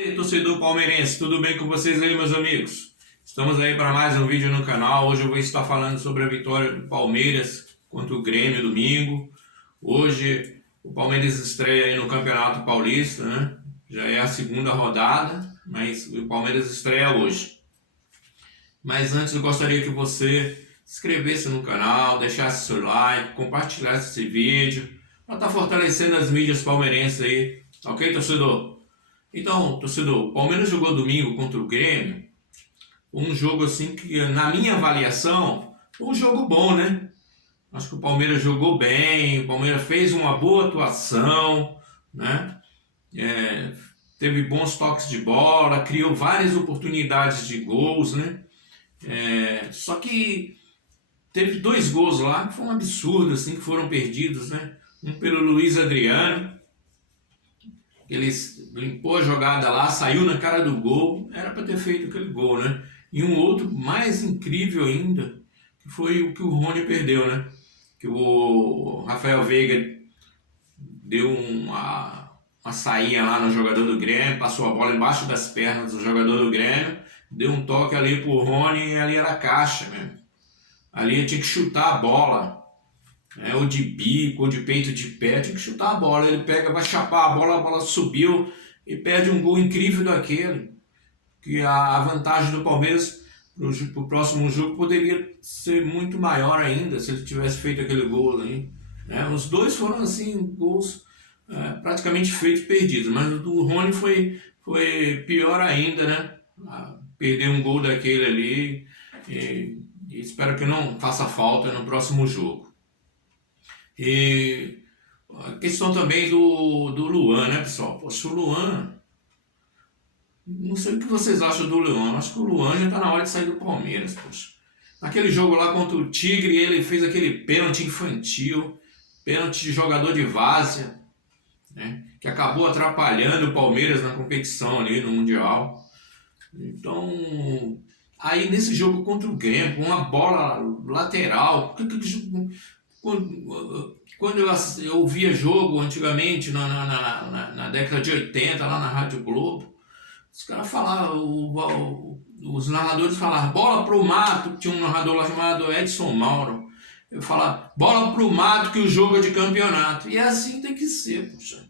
E aí, torcedor palmeirense, tudo bem com vocês aí, meus amigos? Estamos aí para mais um vídeo no canal. Hoje eu vou estar falando sobre a vitória do Palmeiras contra o Grêmio domingo. Hoje o Palmeiras estreia aí no Campeonato Paulista, né? Já é a segunda rodada, mas o Palmeiras estreia hoje. Mas antes eu gostaria que você se inscrevesse no canal, deixasse seu like, compartilhasse esse vídeo para estar fortalecendo as mídias palmeirenses aí, ok, torcedor? Então, torcedor, o Palmeiras jogou domingo contra o Grêmio, um jogo assim que, na minha avaliação, foi um jogo bom, né? Acho que o Palmeiras jogou bem, o Palmeiras fez uma boa atuação, né? Teve bons toques de bola, criou várias oportunidades de gols, né? Só que teve dois gols lá que foi um absurdo, assim, que foram perdidos, né? Um pelo Luiz Adriano, ele limpou a jogada lá, saiu na cara do gol, era para ter feito aquele gol, né? E um outro mais incrível ainda, que foi o que o Rony perdeu, né? Que o Rafael Veiga deu uma saída lá no jogador do Grêmio, passou a bola embaixo das pernas do jogador do Grêmio, deu um toque ali pro Rony e ali era caixa mesmo. Ali ele tinha que chutar a bola. Ou de bico, ou de peito de pé, tinha que chutar a bola. Ele pega, vai chapar a bola subiu e perde um gol incrível daquele. Que a vantagem do Palmeiras para o próximo jogo poderia ser muito maior ainda se ele tivesse feito aquele gol aí. Os dois foram assim, gols praticamente feitos perdidos, mas o do Rony foi pior ainda, né? Perder um gol daquele ali e espero que não faça falta no próximo jogo. E a questão também do Luan, né, pessoal? Poxa, o Luan, não sei o que vocês acham do Luan, acho que o Luan já tá na hora de sair do Palmeiras, poxa. Naquele jogo lá contra o Tigre, ele fez aquele pênalti infantil, pênalti de jogador de várzea, né, que acabou atrapalhando o Palmeiras na competição ali no Mundial. Então, aí nesse jogo contra o Grêmio, com uma bola lateral, quando eu ouvia jogo antigamente, na década de 80, lá na Rádio Globo, os caras falavam, os narradores falavam, bola pro mato, tinha um narrador lá chamado Edson Mauro, eu falava, bola pro mato que o jogo é de campeonato. E é assim tem que ser, puxa.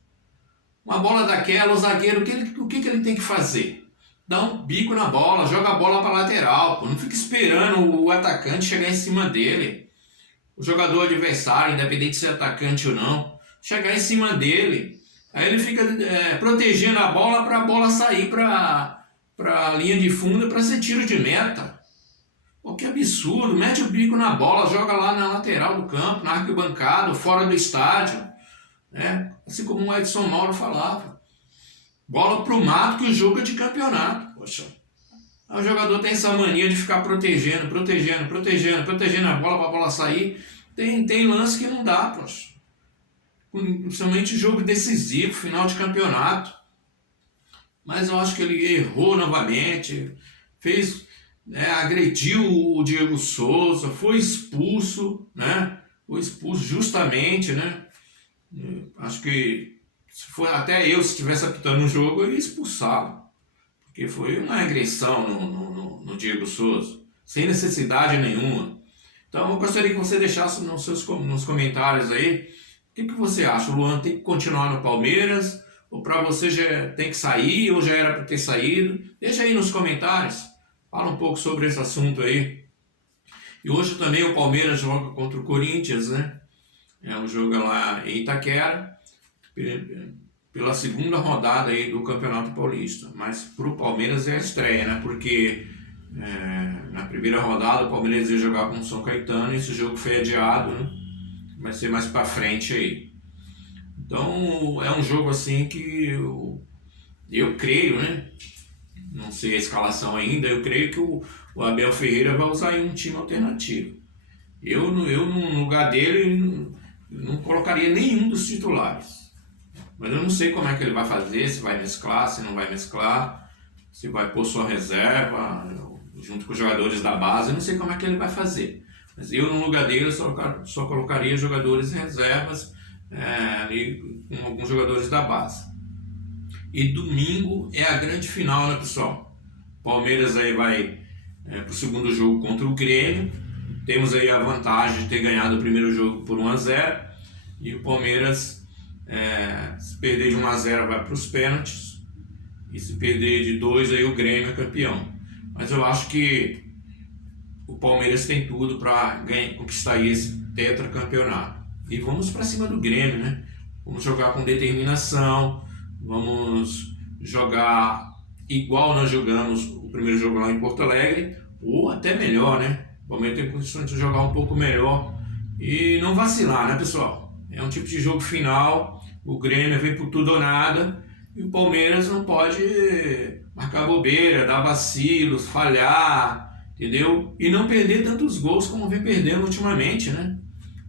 Uma bola daquela, o zagueiro, o que ele tem que fazer? Dá um bico na bola, joga a bola pra lateral, pô. Não fica esperando o atacante chegar em cima dele. O jogador adversário, independente se é atacante ou não, chegar em cima dele, aí ele fica protegendo a bola para a bola sair para a linha de fundo para ser tiro de meta. Pô, que absurdo, mete o bico na bola, joga lá na lateral do campo, na arquibancada, fora do estádio, né? Assim como o Edson Mauro falava. Bola pro mato que o jogo é de campeonato, poxa. O jogador tem essa mania de ficar protegendo a bola para a bola sair. Tem lance que não dá, poxa. Principalmente jogo decisivo, final de campeonato. Mas eu acho que ele errou novamente, agrediu o Diego Souza, foi expulso, né? Foi expulso justamente, né? Acho que até eu, se estivesse apitando um jogo, eu ia expulsá-lo. Porque foi uma agressão no Diego Souza, sem necessidade nenhuma. Então eu gostaria que você deixasse nos comentários aí, o que você acha? O Luan tem que continuar no Palmeiras? Ou para você já tem que sair, ou já era para ter saído? Deixa aí nos comentários, fala um pouco sobre esse assunto aí. E hoje também o Palmeiras joga contra o Corinthians, né? É um jogo lá em Itaquera, pela segunda rodada aí do Campeonato Paulista, mas para o Palmeiras é a estreia, né? Porque na primeira rodada o Palmeiras ia jogar com o São Caetano e esse jogo foi adiado, né? Vai ser mais para frente aí. Então é um jogo assim que eu creio, né? Não sei a escalação ainda, eu creio que o Abel Ferreira vai usar aí um time alternativo. Eu no lugar dele não colocaria nenhum dos titulares. Mas eu não sei como é que ele vai fazer, se vai mesclar, se não vai mesclar, se vai pôr sua reserva junto com os jogadores da base, eu não sei como é que ele vai fazer. Mas eu, no lugar dele, só colocaria jogadores reservas ali com alguns jogadores da base. E domingo é a grande final, né, pessoal? Palmeiras aí vai para o segundo jogo contra o Grêmio. Temos aí a vantagem de ter ganhado o primeiro jogo por 1-0. E o Palmeiras, se perder de 1-0, vai para os pênaltis. E se perder de 2, aí o Grêmio é campeão. Mas eu acho que o Palmeiras tem tudo para conquistar esse tetracampeonato. E vamos para cima do Grêmio, né? Vamos jogar com determinação, vamos jogar igual nós jogamos o primeiro jogo lá em Porto Alegre, ou até melhor, né? O Palmeiras tem condições de jogar um pouco melhor e não vacilar, né, pessoal? É um tipo de jogo final, o Grêmio vem por tudo ou nada, e o Palmeiras não pode marcar bobeira, dar vacilos, falhar, entendeu? E não perder tantos gols como vem perdendo ultimamente, né?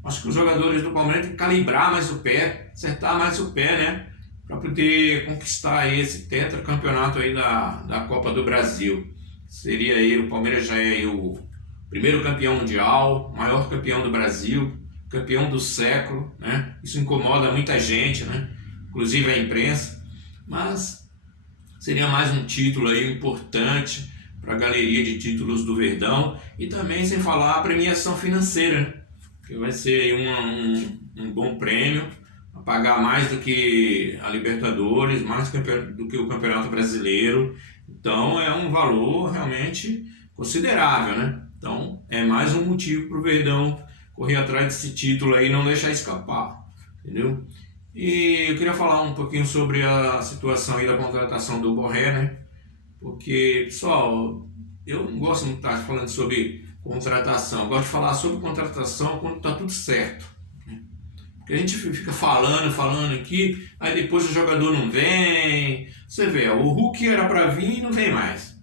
Acho que os jogadores do Palmeiras têm que calibrar mais o pé, acertar mais o pé, né? Para poder conquistar esse tetracampeonato aí da Copa do Brasil. Seria aí, o Palmeiras já é aí o primeiro campeão mundial, maior campeão do Brasil, campeão do século, né? Isso incomoda muita gente, né? Inclusive a imprensa, mas seria mais um título aí importante para a galeria de títulos do Verdão e também sem falar a premiação financeira, né? Que vai ser um bom prêmio, a pagar mais do que a Libertadores, mais do que o Campeonato Brasileiro. Então é um valor realmente considerável, né? Então é mais um motivo para o Verdão correr atrás desse título aí e não deixar escapar, entendeu? E eu queria falar um pouquinho sobre a situação aí da contratação do Borré, né? Porque, pessoal, eu não gosto muito de estar falando sobre contratação, eu gosto de falar sobre contratação quando está tudo certo. Porque a gente fica falando aqui, aí depois o jogador não vem. Você vê, o Hulk era para vir e não vem mais.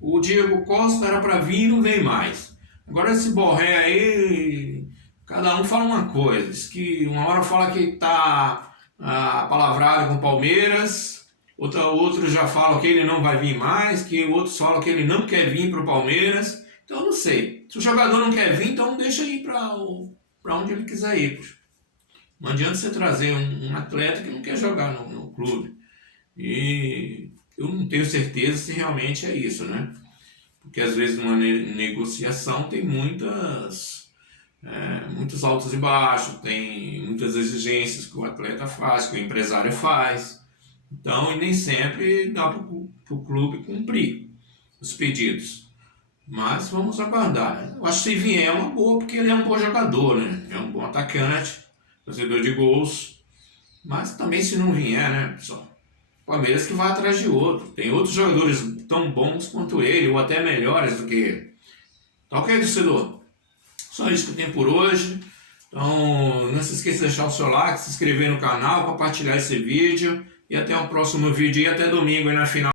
O Diego Costa era para vir e não vem mais. Agora esse Borré aí, cada um fala uma coisa. Diz que uma hora fala que está palavrado com o Palmeiras, outro já fala que ele não vai vir mais, que outros falam que ele não quer vir para o Palmeiras. Então eu não sei. Se o jogador não quer vir, então deixa ir para onde ele quiser ir. Não adianta você trazer um atleta que não quer jogar no clube. E eu não tenho certeza se realmente é isso, né? Porque às vezes numa negociação tem muitos altos e baixos, tem muitas exigências que o atleta faz, que o empresário faz. Então, e nem sempre dá para o clube cumprir os pedidos. Mas vamos aguardar, né? Eu acho que se vier é uma boa, porque ele é um bom jogador, né? É um bom atacante, fazedor de gols. Mas também se não vier, né, pessoal? O Palmeiras que vai atrás de outro. Tem outros jogadores tão bons quanto ele, ou até melhores do que ele. Tá ok, torcedor? Só isso que eu tenho por hoje. Então, não se esqueça de deixar o seu like, se inscrever no canal, compartilhar esse vídeo. E até o próximo vídeo e até domingo aí na final.